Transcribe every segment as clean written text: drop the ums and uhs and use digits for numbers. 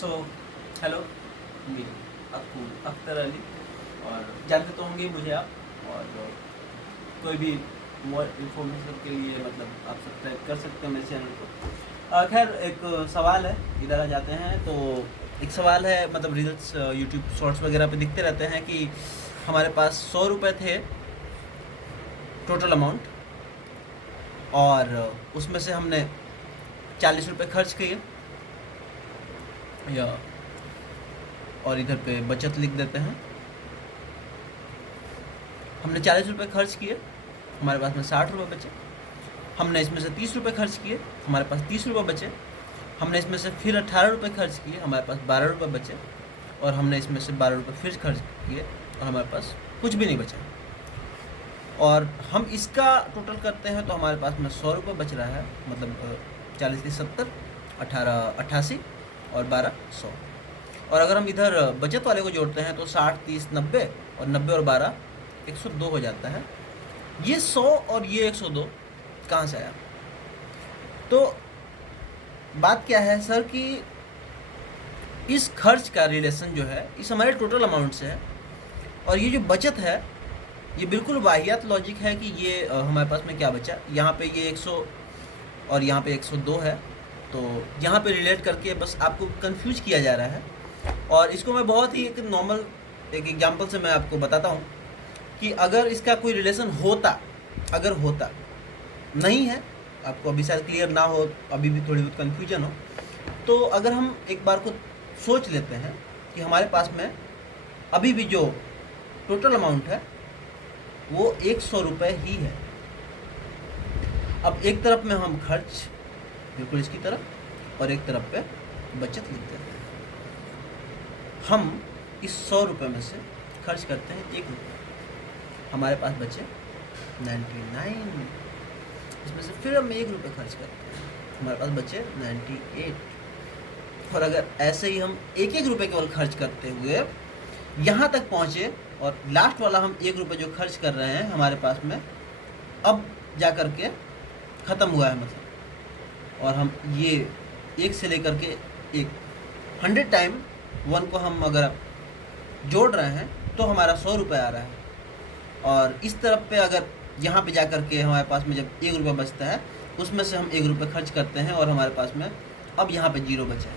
So hello, मी अख्तर अली, और जानते तो होंगे मुझे आप। और कोई भी मोर इन्फॉर्मेशन के लिए मतलब आप सब्सक्राइब कर सकते हैं मेरे चैनल को। खैर, एक सवाल है, इधर आ जाते हैं। तो एक सवाल है, मतलब रील्स यूट्यूब शॉर्ट्स वगैरह पे दिखते रहते हैं कि हमारे पास 100 रुपये थे टोटल अमाउंट, और उसमें से हमने 40 रुपये खर्च किए, या और इधर पे बचत लिख देते हैं। हमने 40 रुपये खर्च किए, हमारे पास में 60 रुपये बचे। हमने इसमें से 30 रुपये खर्च किए, हमारे पास 30 रुपये बचे। हमने इसमें से फिर 18 रुपये खर्च किए, हमारे पास 12 रुपये बचे। और हमने इसमें से 12 रुपये फिर खर्च किए और हमारे पास कुछ भी नहीं बचा। और हम इसका टोटल करते हैं तो हमारे पास में 100 रुपये बच रहा है, मतलब 40 30 70, 18 88 और 12 100। और अगर हम इधर बचत वाले को जोड़ते हैं तो 60 30 90, और 90 और 12 102 हो जाता है। ये 100 और ये 102 कहाँ से आया? तो बात क्या है सर कि इस खर्च का रिलेशन जो है इस हमारे टोटल अमाउंट से है, और ये जो बचत है ये बिल्कुल वाहियात लॉजिक है कि ये हमारे पास में क्या बचा। यहाँ पे ये 100 और यहाँ पे 102 है, तो यहाँ पे रिलेट करके बस आपको कंफ्यूज किया जा रहा है। और इसको मैं बहुत ही एक नॉर्मल एक एग्जांपल से मैं आपको बताता हूँ कि अगर इसका कोई रिलेशन होता, अगर होता, नहीं है, आपको अभी शायद क्लियर ना हो, अभी भी थोड़ी बहुत कन्फ्यूजन हो, तो अगर हम एक बार को सोच लेते हैं कि हमारे पास में अभी भी जो टोटल अमाउंट है वो 100 रुपये ही है। अब एक तरफ में हम खर्च बिल्कुल इसकी तरफ, और एक तरफ पे बचत लिख देते हैं। हम इस 100 रुपये में से खर्च करते हैं 1 रुपये, हमारे पास बचे 99। इसमें से फिर हम 1 रुपये खर्च करते हैं, हमारे पास बचे 98। और अगर ऐसे ही हम 1 रुपये केवल खर्च करते हुए यहाँ तक पहुँचे, और लास्ट वाला हम 1 रुपये जो खर्च कर रहे हैं हमारे पास में अब जा कर के ख़त्म हुआ है, मतलब, और हम ये 1 से लेकर के 100 टाइम 1 को हम अगर जोड़ रहे हैं तो हमारा 100 रुपये आ रहा है। और इस तरफ पे अगर यहाँ पे जा कर के हमारे पास में जब 1 रुपये बचता है उसमें से हम 1 रुपये खर्च करते हैं, और हमारे पास में अब यहाँ पे 0 बचा है।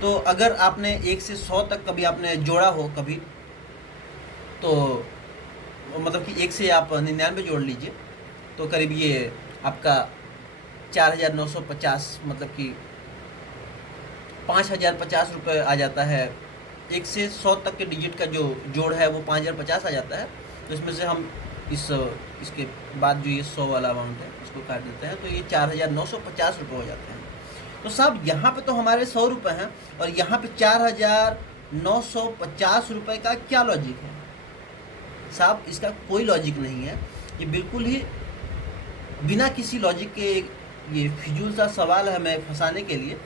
तो अगर आपने 1 से 100 तक कभी आपने जोड़ा हो कभी, तो मतलब कि 1 से आप 99 जोड़ लीजिए, तो करीब ये आपका 4950, मतलब कि 5050 रुपये आ जाता है। 1 से 100 तक के डिजिट का जो जोड़ है वो 5050 आ जाता है। तो इसमें से हम इसके बाद जो ये 100 वाला अमाउंट है इसको काट देते हैं, तो ये 4950 रुपये हो जाते हैं। तो साहब यहाँ पे तो हमारे 100 रुपये हैं, और यहाँ पे 4950 रुपये का क्या लॉजिक है साहब? इसका कोई लॉजिक नहीं है। ये बिल्कुल ही बिना किसी लॉजिक के ये फिजूल सा सवाल है हमें फंसाने के लिए।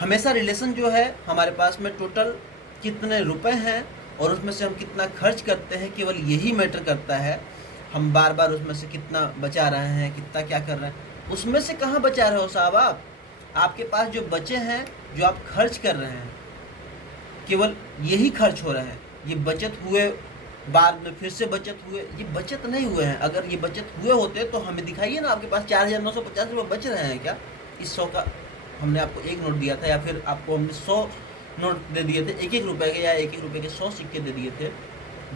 हमेशा रिलेशन जो है हमारे पास में टोटल कितने रुपए हैं और उसमें से हम कितना खर्च करते हैं, केवल यही मैटर करता है। हम बार बार उसमें से कितना बचा रहे हैं, कितना क्या कर रहे हैं, उसमें से कहाँ बचा रहे हो साहब आप? आपके पास जो बचे हैं, जो आप खर्च कर रहे हैं, केवल यही खर्च हो रहे हैं। ये बचत हुए, बाद में फिर से बचत हुए, ये बचत नहीं हुए हैं। अगर ये बचत हुए होते तो हमें दिखाइए ना, आपके पास 4950 रुपये बच रहे हैं क्या? इस 100 का हमने आपको 1 नोट दिया था, या फिर आपको हमने 100 नोट दे दिए थे, 1 रुपये के, या 1 रुपये के 100 सिक्के दे दिए थे।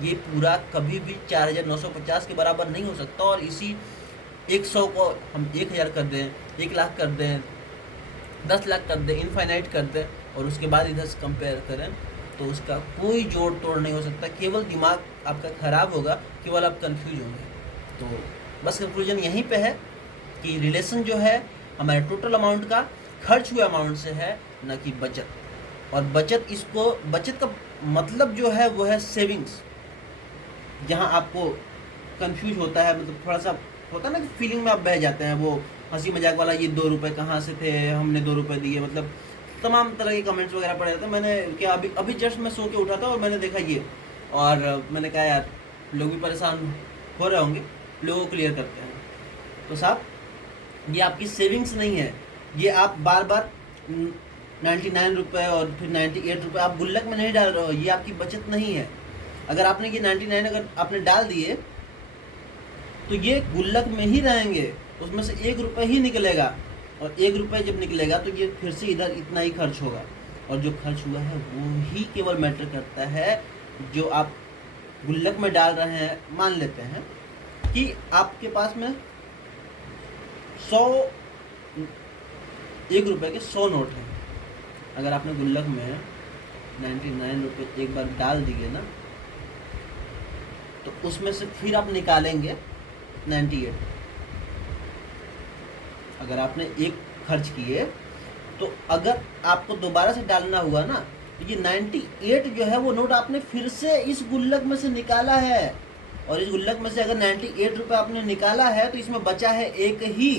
ये पूरा कभी भी 4950 के बराबर नहीं हो सकता। और इसी 100 को हम 1000 कर दें, 1 लाख कर दें, 10 लाख कर दें, इनफाइनाइट कर दें, और उसके बाद इधर से कंपेयर करें, तो उसका कोई जोड़ तोड़ नहीं हो सकता। केवल दिमाग आपका ख़राब होगा, केवल आप कंफ्यूज होंगे। तो बस कंक्लूजन यहीं पे है कि रिलेशन जो है हमारे टोटल अमाउंट का खर्च हुए अमाउंट से है, न कि बचत। और बचत का मतलब जो है वो है सेविंग्स। जहाँ आपको कंफ्यूज होता है, मतलब थोड़ा सा होता है ना कि फीलिंग में आप बह जाते हैं, वो हंसी मजाक वाला, ये 2 रुपये कहाँ से थे, हमने 2 रुपये दिए, मतलब तमाम तरह के कमेंट्स वगैरह पड़े रहते हैं। मैंने क्या अभी जस्ट मैं सो के उठा था और मैंने देखा ये, और मैंने कहा यार लोग भी परेशान हो रहे होंगे, लोगों को क्लियर करते हैं। तो साहब ये आपकी सेविंग्स नहीं है, ये आप बार बार ₹99 और फिर ₹98 आप गुल्लक में नहीं डाल रहे हो, ये आपकी बचत नहीं है। अगर आपने ये 99 अगर आपने डाल दिए तो ये गुल्लक में ही रहेंगे, उसमें से ₹1 ही निकलेगा, और ₹1 जब निकलेगा तो ये फिर से इधर इतना ही खर्च होगा, और जो खर्च हुआ है वो ही केवल मैटर करता है जो आप गुल्लक में डाल रहे हैं। मान लेते हैं कि आपके पास में 1 रुपये के 100 नोट हैं। अगर आपने गुल्लक में ₹99 एक बार डाल दिए ना, तो उसमें से फिर आप निकालेंगे 98। अगर आपने एक खर्च किए तो अगर आपको दोबारा से डालना हुआ ना, तो ये 98 जो है वो नोट आपने फिर से इस गुल्लक में से निकाला है, और इस गुल्लक में से अगर ₹98 आपने निकाला है तो इसमें बचा है एक ही।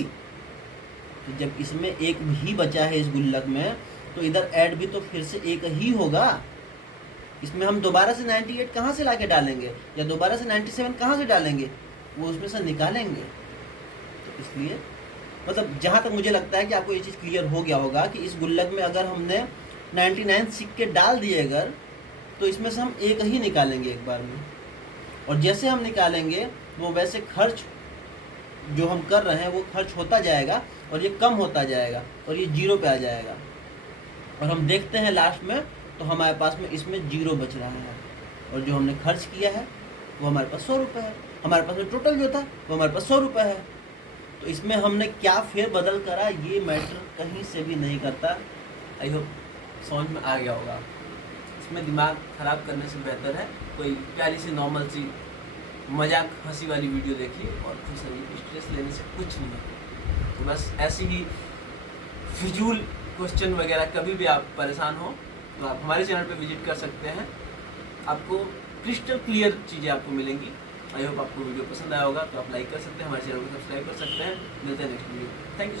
तो जब इसमें एक ही बचा है इस गुल्लक में, तो इधर ऐड भी तो फिर से एक ही होगा। इसमें हम दोबारा से 98 कहाँ से लाके डालेंगे, या दोबारा से 97 कहाँ से डालेंगे, वो उसमें से निकालेंगे। तो इसलिए मतलब जहाँ तक मुझे लगता है कि आपको ये चीज़ क्लियर हो गया होगा कि इस गुल्लक में अगर हमने 99 सिक्के डाल दिए अगर, तो इसमें से हम एक ही निकालेंगे एक बार में, और जैसे हम निकालेंगे वो वैसे खर्च जो हम कर रहे हैं वो खर्च होता जाएगा, और ये कम होता जाएगा, और ये 0 पे आ जाएगा, और हम देखते हैं लास्ट में तो हमारे पास में इसमें 0 बच रहा है, और जो हमने खर्च किया है वो हमारे पास ₹100 है, हमारे पास में टोटल जो था वो हमारे पास ₹100 है। तो इसमें हमने क्या फेर बदल करा ये मैटर कहीं से भी नहीं करता। आई होप समझ में आ गया होगा। इसमें दिमाग ख़राब करने से बेहतर है कोई प्यारी सी नॉर्मल सी मजाक हंसी वाली वीडियो देखिए और खुश रहिए। स्ट्रेस लेने से कुछ नहीं है। तो बस ऐसी ही फिजूल क्वेश्चन वगैरह कभी भी आप परेशान हो तो आप हमारे चैनल पे विजिट कर सकते हैं, आपको क्रिस्टल क्लियर चीज़ें आपको मिलेंगी। आई होप आपको वीडियो पसंद आया होगा, तो आप लाइक कर सकते हैं, हमारे चैनल को सब्सक्राइब कर सकते हैं। मिलते हैं नेक्स्ट वीडियो। Thank you.